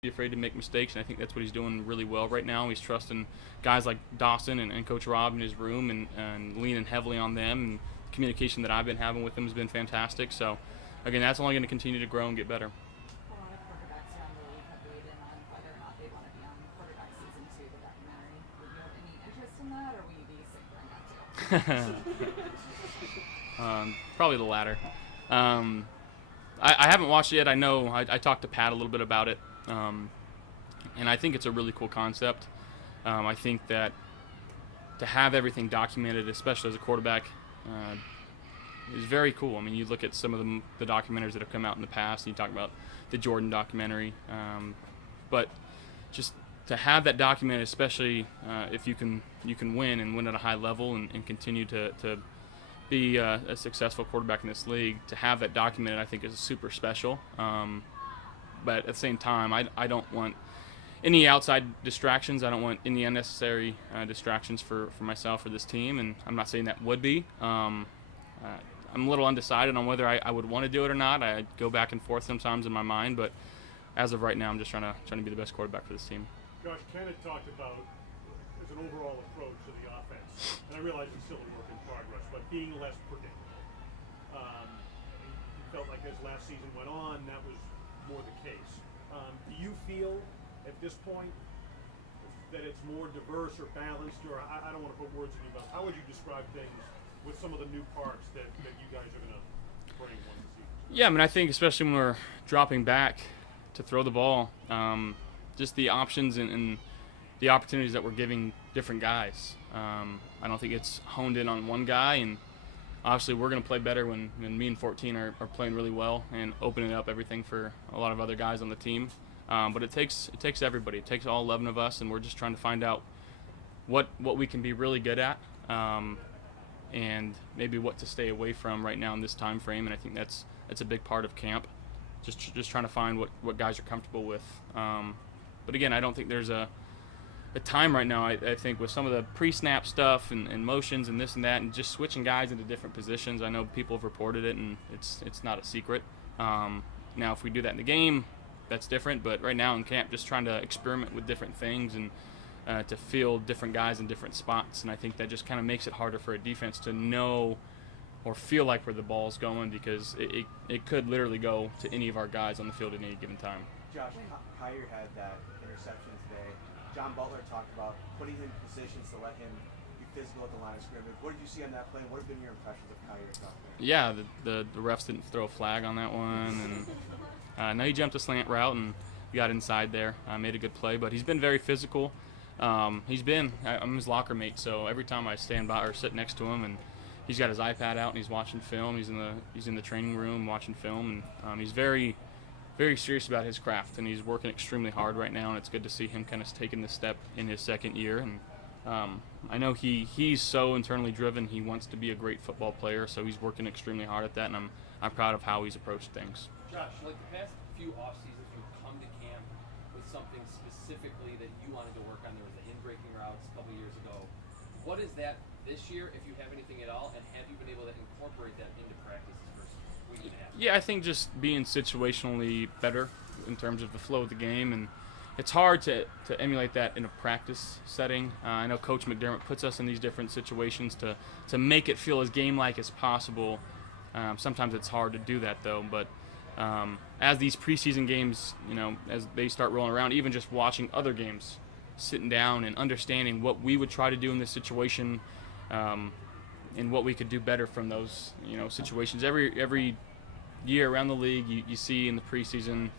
be afraid to make mistakes, and I think that's what he's doing really well right now. He's trusting guys like Dawson and Coach Rob in his room and leaning heavily on them, and the communication that I've been having with him has been fantastic. So, again, that's only going to continue to grow and get better. A lot of quarterbacks around the league have weighed in on whether or not they want to be on Quarterback Season 2, the documentary. Would you have any interest in that, or will you be sick during that too? Probably the latter. I haven't watched it yet. I know I talked to Pat a little bit about it, and I think it's a really cool concept. I think that to have everything documented, especially as a quarterback, is very cool. I mean, you look at some of the documentaries that have come out in the past, and you talk about the Jordan documentary, but just to have that documented, especially if you can win and win at a high level and continue to be a successful quarterback in this league, to have that documented, I think is super special. But at the same time, I don't want any outside distractions. I don't want any unnecessary distractions for myself or this team, and I'm not saying that would be. I'm a little undecided on whether I would want to do it or not. I go back and forth sometimes in my mind, but as of right now, I'm just trying to be the best quarterback for this team. Josh, Ken had talked about as an overall approach to the offense, and I realize it's still a work in progress, but being less predictable. He felt like as last season went on, that was more the case. Do you feel at this point that it's more diverse or balanced, or I don't want to put words in your mouth, how would you describe things with some of the new parts that you guys are going to bring once the season? Yeah, I mean, I think especially when we're dropping back to throw the ball, just the options and the opportunities that we're giving different guys. I don't think it's honed in on one guy, and obviously we're going to play better when me and 14 are playing really well and opening up everything for a lot of other guys on the team. But it takes everybody. It takes all 11 of us, and we're just trying to find out what we can be really good at, and maybe what to stay away from right now in this time frame. And I think that's a big part of camp, just trying to find what guys are comfortable with. But again, I don't think there's a time right now. I think with some of the pre-snap stuff and motions and this and that, and just switching guys into different positions, I know people have reported it, and it's not a secret. Now, if we do that in the game, that's different. But right now in camp, just trying to experiment with different things and to field different guys in different spots. And I think that just kind of makes it harder for a defense to know or feel like where the ball's going, because it could literally go to any of our guys on the field at any given time. Josh, Kyer had that interception today. John Butler talked about putting him in positions to let him be physical at the line of scrimmage. What did you see on that play? What have been your impressions of Kyer? Yeah, the refs didn't throw a flag on that one, and no, he jumped a slant route and got inside there. Made a good play, but he's been very physical. I'm his locker mate, so every time I stand by or sit next to him, and he's got his iPad out and he's watching film. He's in the training room watching film, and he's very, very serious about his craft, and he's working extremely hard right now. And it's good to see him kind of taking this step in his second year. And I know he's so internally driven. He wants to be a great football player, so he's working extremely hard at that, and I'm proud of how he's approached things. Josh, like the past few off seasons, you've come to camp with something specifically that you wanted to work on. There was the in-breaking routes a couple years ago. What is that this year, if you have anything at all, and have you been able to incorporate that into practice this first week and a half? Yeah, I think just being situationally better in terms of the flow of the game, and it's hard to emulate that in a practice setting. I know Coach McDermott puts us in these different situations to make it feel as game-like as possible. Sometimes it's hard to do that, though, but as these preseason games, as they start rolling around, even just watching other games, sitting down and understanding what we would try to do in this situation, and what we could do better from those, situations. Every year around the league, you see in the preseason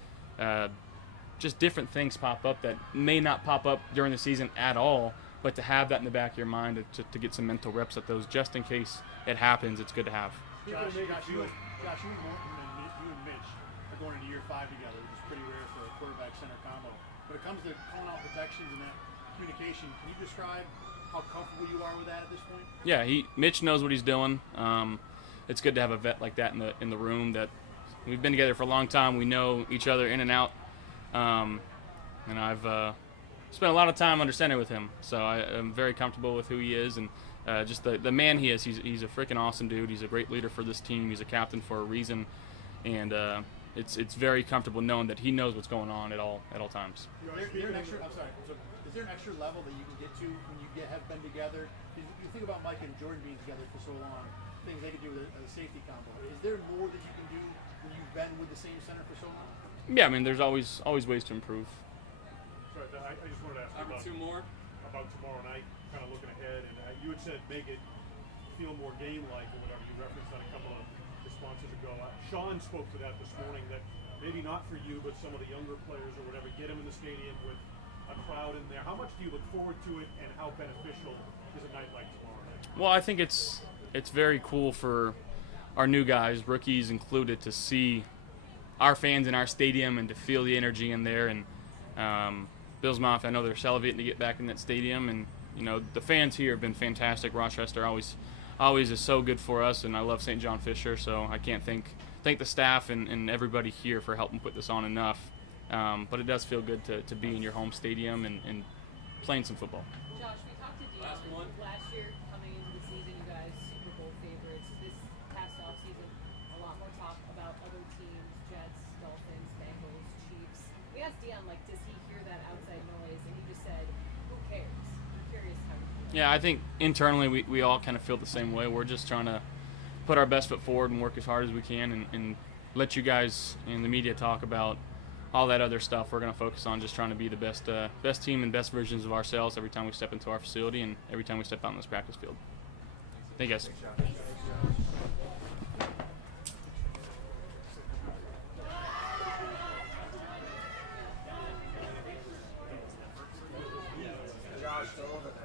just different things pop up that may not pop up during the season at all, but to have that in the back of your mind to get some mental reps at those just in case it happens, it's good to have. Josh, you and Mitch are going into year 5 together, which is pretty rare for a quarterback center combo. When it comes to calling out protections and that communication, can you describe how comfortable you are with that at this point? Yeah, Mitch knows what he's doing. It's good to have a vet like that in the room. That we've been together for a long time. We know each other in and out, and I've spent a lot of time understanding with him. So I'm very comfortable with who he is, and just the man he is. He's a freaking awesome dude. He's a great leader for this team. He's a captain for a reason, and it's very comfortable knowing that he knows what's going on at all times. Is there an extra? I'm sorry. So is there an extra level that you can get to when you have been together? You think about Mike and Jordan being together for so long, things they could do with a safety combo. Is there more that you can do when you've been with the same center for so long? Yeah, I mean, there's always ways to improve. Sorry, I just wanted to ask you Number two more. about tomorrow night, kind of looking ahead, and you had said make it feel more game-like or whatever. You referenced that a couple of responses ago. Sean spoke to that this morning, that maybe not for you, but some of the younger players or whatever, get them in the stadium with a crowd in there. How much do you look forward to it, and how beneficial is a night like tomorrow night? Well, I think it's very cool for our new guys, rookies included, to see our fans in our stadium and to feel the energy in there. And Bills Mafia, I know they're salivating to get back in that stadium, and the fans here have been fantastic. Rochester always is so good for us, and I love St. John Fisher, so I can't thank the staff and everybody here for helping put this on enough. But it does feel good to be in your home stadium and playing some football. Josh, we talked to Last Dion one. last year coming into the season. You guys Super Bowl favorites. This past offseason, a lot more talk about other teams: Jets, Dolphins, Bengals, Chiefs. We asked Dion, does he hear that outside noise? And he just said, "Who cares?" I'm curious how you feel. Yeah, I think internally we all kind of feel the same way. We're just trying to put our best foot forward and work as hard as we can and let you guys in the media talk about all that other stuff. We're going to focus on just trying to be the best team and best versions of ourselves every time we step into our facility and every time we step out on this practice field. Thank you, guys. Josh, go over there.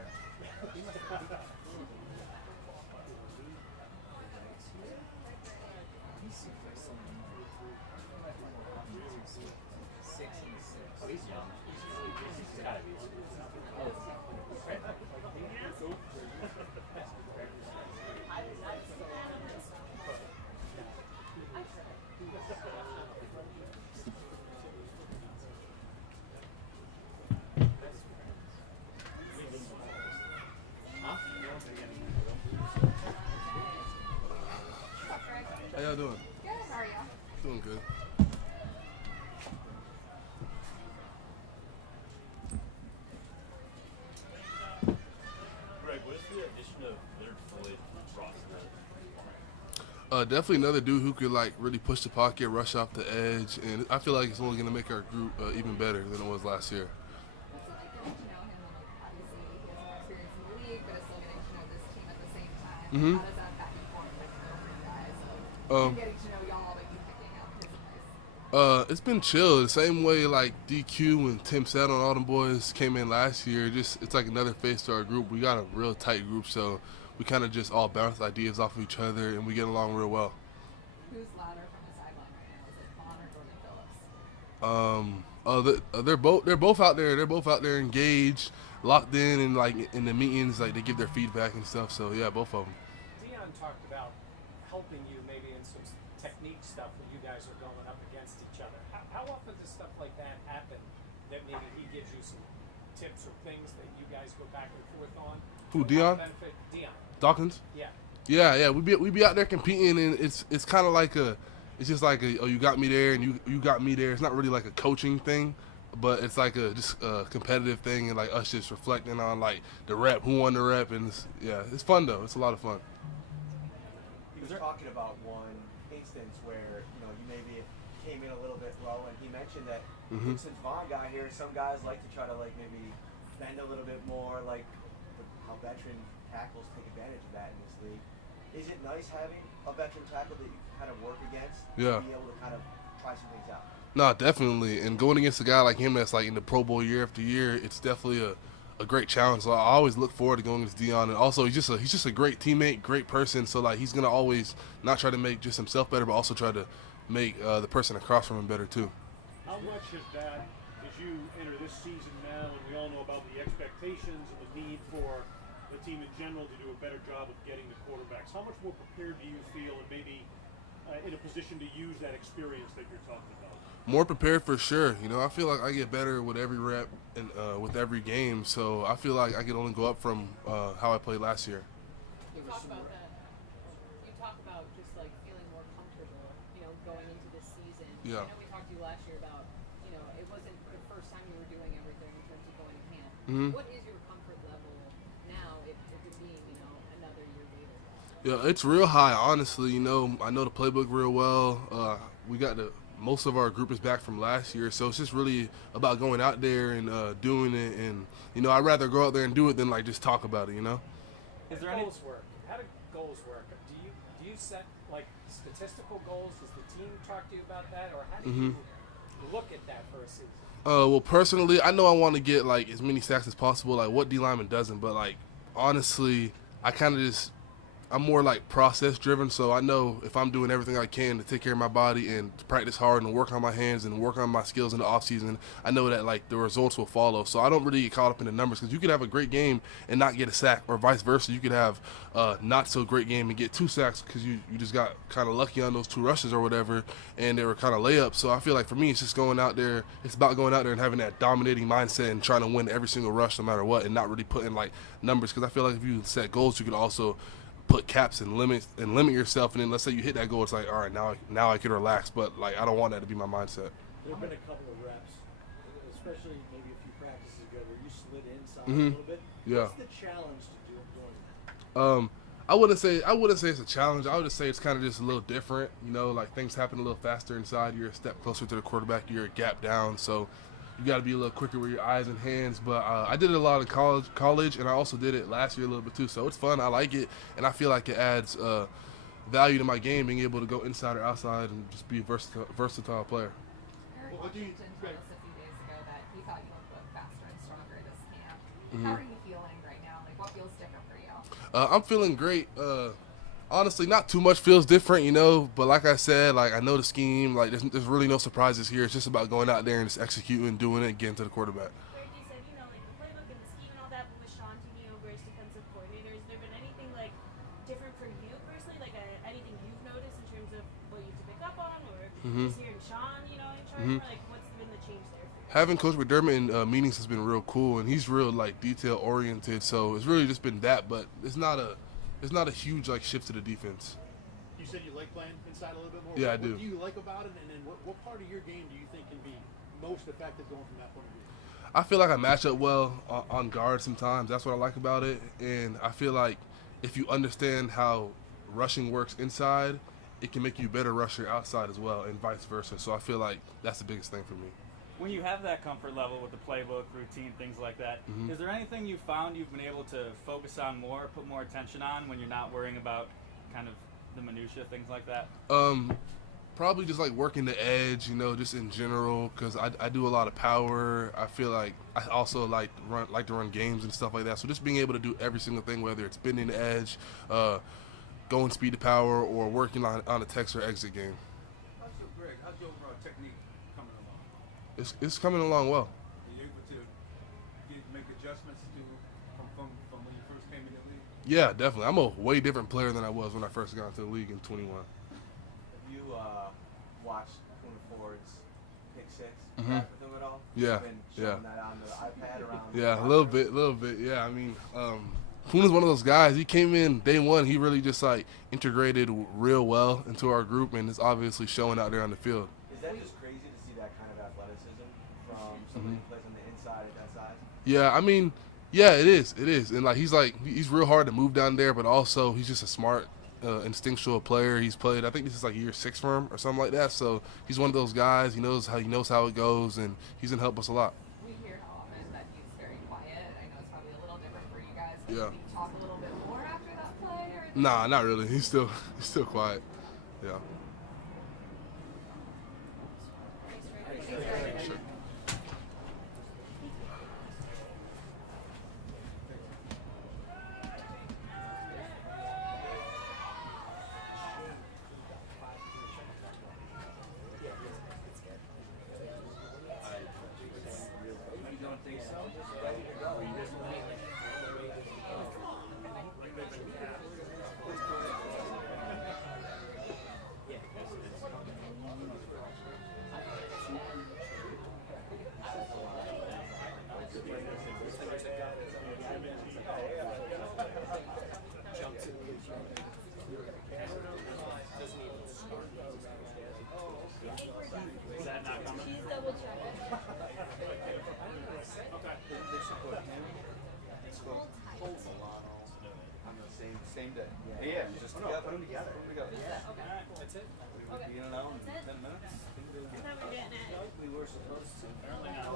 How y'all doing? Good. How are you? Doing good. Greg, what is the addition of Leonard Floyd brought to Definitely another dude who could really push the pocket, rush off the edge, and I feel like it's only going to make our group even better than it was last year. What's it like getting to know him? Obviously, he has more experience in the league, but it's still getting to know this team at the same time. Mhm. How does that back and forth go for you guys? Getting to know y'all, but you picking up his advice. It's been chill. The same way DQ and Tim Settle and all them boys came in last year. It's like another face to our group. We got a real tight group, so we kind of just all bounce ideas off of each other, and we get along real well. Who's louder from the sideline right now? Is it Vaughn or Jordan Phillips? They're both out there. They're both out there engaged, locked in, and in the meetings, they give their feedback and stuff. So yeah, both of them. Dion talked about helping you maybe in some technique stuff when you guys are going up against each other. How often does stuff like that happen, that maybe he gives you some tips or things that you guys go back and forth on? Who, To Dion? help benefit Dion. Dawkins? Yeah. Yeah. We be out there competing, and it's kind of it's just oh, you got me there, and you got me there. It's not really like a coaching thing, but it's just a competitive thing, and us just reflecting on the rep, who won the rep, and it's fun though. It's a lot of fun. He was talking about one instance where you maybe came in a little bit low, and he mentioned that since Vaughn got here, some guys like to try to maybe bend a little bit more, how veteran tackles take advantage of that in this league. Is it nice having a veteran tackle that you can kind of work against? Yeah. To be able to kind of try some things out. No, definitely. And going against a guy like him that's in the Pro Bowl year after year, it's definitely a great challenge. So I always look forward to going against Dion. And also, he's just a great teammate, great person. So he's gonna always not try to make just himself better, but also try to make the person across from him better too. How much is that, as you enter this season now, and we all know about the expectations and the need for the team in general to do a better job of getting the quarterbacks, how much more prepared do you feel, and maybe in a position to use that experience that you're talking about? More prepared for sure. I feel like I get better with every rep and with every game. So I feel like I can only go up from how I played last year. You talk about that. You talk about just feeling more comfortable, going into this season. Yeah. I know we talked to you last year about, it wasn't the first time you were doing everything in terms of going to camp. What is your comfort level now, if it being, another year later? Yeah, it's real high, honestly. I know the playbook real well. We got most of our group is back from last year, so it's just really about going out there and doing it. And I'd rather go out there and do it than like just talk about it. Is there goals work? How do goals work? Do you set like statistical goals? Does the team talk to you about that, or how do you look at that for a season? Well, personally, I know I want to get like as many sacks as possible. Like what D lineman doesn't, but like honestly, I'm more like process driven, so I know if I'm doing everything I can to take care of my body and to practice hard and work on my hands and work on my skills in the off season, I know that like the results will follow. So I don't really get caught up in the numbers, because you could have a great game and not get a sack, or vice versa. You could have not so great game and get 2 sacks because you just got kind of lucky on those 2 rushes or whatever, and they were kind of layups. So I feel like for me, it's just going out there. It's about going out there and having that dominating mindset and trying to win every single rush no matter what, and not really putting like numbers, because I feel like if you set goals, you could also put caps and limit yourself, and then let's say you hit that goal, it's like, all right, now I can relax, but like I don't want that to be my mindset. There have been a couple of reps, especially maybe a few practices ago, where you slid inside a little bit. Yeah. What's the challenge to doing that? I wouldn't say it's a challenge. I would just say it's kind of just a little different. Like things happen a little faster inside. You're a step closer to the quarterback. You're a gap down, so you got to be a little quicker with your eyes and hands. But I did it a lot in college, and I also did it last year a little bit too. So it's fun. I like it, and I feel like it adds value to my game, being able to go inside or outside and just be a versatile player. Eric What do you- Washington told us a few days ago that he thought you looked faster and stronger this camp. How are you feeling right now? Like, what feels different for you? I'm feeling great. Honestly, not too much feels different, but like I said, like I know the scheme, like there's really no surprises here. It's just about going out there and just executing and doing it, getting to the quarterback. Where you said, like the playbook and the scheme and all that, but with Sean taking over as defensive coordinator, has there been anything like different for you personally? Like anything you've noticed in terms of what you have to pick up on, or just hearing Sean, in charge more? Like what's been the change there for you? Having Coach McDermott in meetings has been real cool, and he's real like detail oriented. So it's really just been that, but it's not a huge like shift to the defense. You said you like playing inside a little bit more. Yeah, I What do. do you like about it, and then what part of your game do you think can be most effective going from that point of view? I feel like I match up well on guard sometimes. That's what I like about it, and I feel like if you understand how rushing works inside, it can make you a better rusher outside as well, and vice versa. So I feel like that's the biggest thing for me. When you have that comfort level with the playbook, routine, things like that, is there anything you found you've been able to focus on more, put more attention on when you're not worrying about kind of the minutia, things like that? Probably just like working the edge, just in general, because I do a lot of power. I feel like I also like to run games and stuff like that. So just being able to do every single thing, whether it's bending the edge, going speed to power, or working on a text or exit game. How's your overall technique coming along? It's coming along well. Are you able to make adjustments from when you first came in the league? Yeah, definitely. I'm a way different player than I was when I first got into the league in 21. Have you watched Kuna Ford's Pick Six back with him at all? Yeah, You've been showing that on the iPad around. Yeah, a little bit. Yeah, I mean, Kuna's one of those guys. He came in day one. He really just like integrated real well into our group, and it's obviously showing out there on the field. Is that just crazy to see that kind of athleticism from somebody who plays on the inside at that size? Yeah, I mean, yeah, it is, and he's real hard to move down there, but also he's just a smart, instinctual player. He's played, I think this is like year 6 for him or something like that. So he's one of those guys. He knows how it goes, and he's gonna help us a lot. We hear how often that he's very quiet. I know it's probably a little different for you guys. Yeah. Did he talk a little bit more after that play? Or Nah, not really. He's still quiet. Yeah. Sure. You don't think so? Doesn't even start. it. Yeah, just Oh, no, put them together. Okay. That's it? We would Okay. be in and out in That's it. 10 minutes. That's how we're getting at it. We were supposed to. Apparently not.